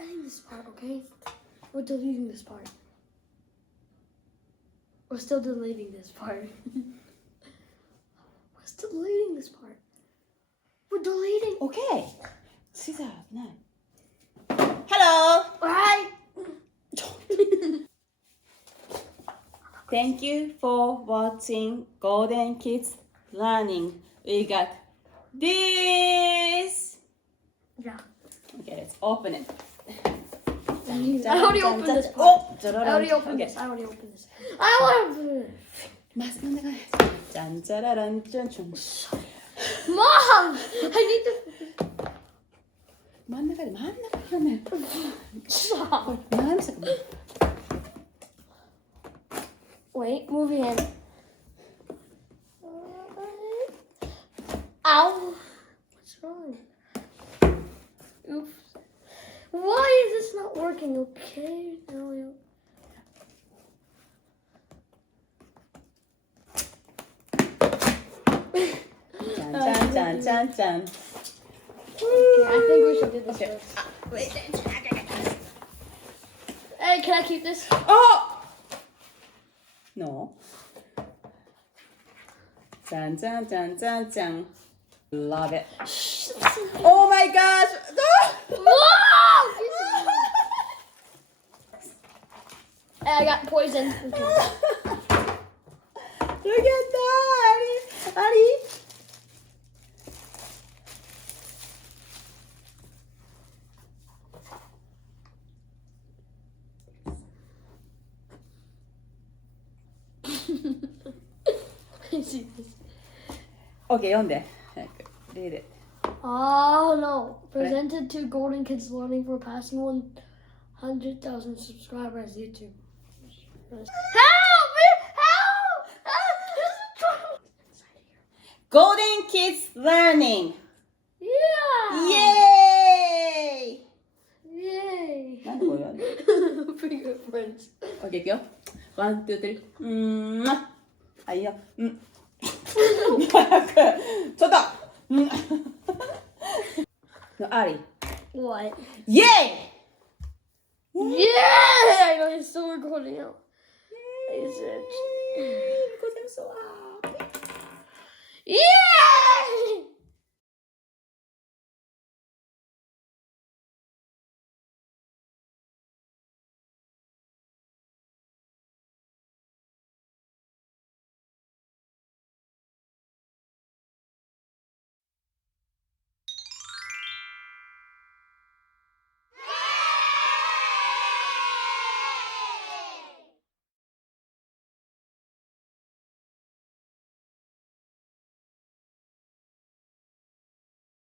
adding this part, okay? We're deleting this part. We're still deleting this part. We're still deleting this part. We're deleting. Okay. Scissors, no. Hello. Alright. Thank you for watching Golden Kids Learning. We got this. Yeah. Okay, let's open it. I already opened this part. Oh, I already opened okay. this. I already opened this. I want to. 真ん中へ。じゃんじゃららんじゃんちょん。 Mom! I need to. 真ん中で真ん中がね。 Stop. 流れましたかね。 Wait, move in. Ow! What's wrong? Oops. Why is this not working? Okay, now we. じゃんじゃんじゃんじゃんじゃん。 Okay, I think we should do this Okay. first. Wait. Hey, can I keep this? Oh! No. じゃんじゃんじゃんじゃんじゃん。Love it. Shh. Oh my gosh! Whoa! Hey, I got poison. Okay. Look at that! Ari? I see this. Okay, 読んで。早く Read it. Oh no. Presented to Golden Kids Learning for passing 100,000 subscribers YouTube. Help me! Help! There's a trouble inside here. Golden Kids Learning! Yeah! Yay! Yay! なんでこれやる Pretty good friends. ?OK, いくよ。1, 2, 3. はいいよ。早く。ちょっと。アリ。 What? イェイ Yeah! I know it's still recording now. Is it? Because I'm so happy. Yeah!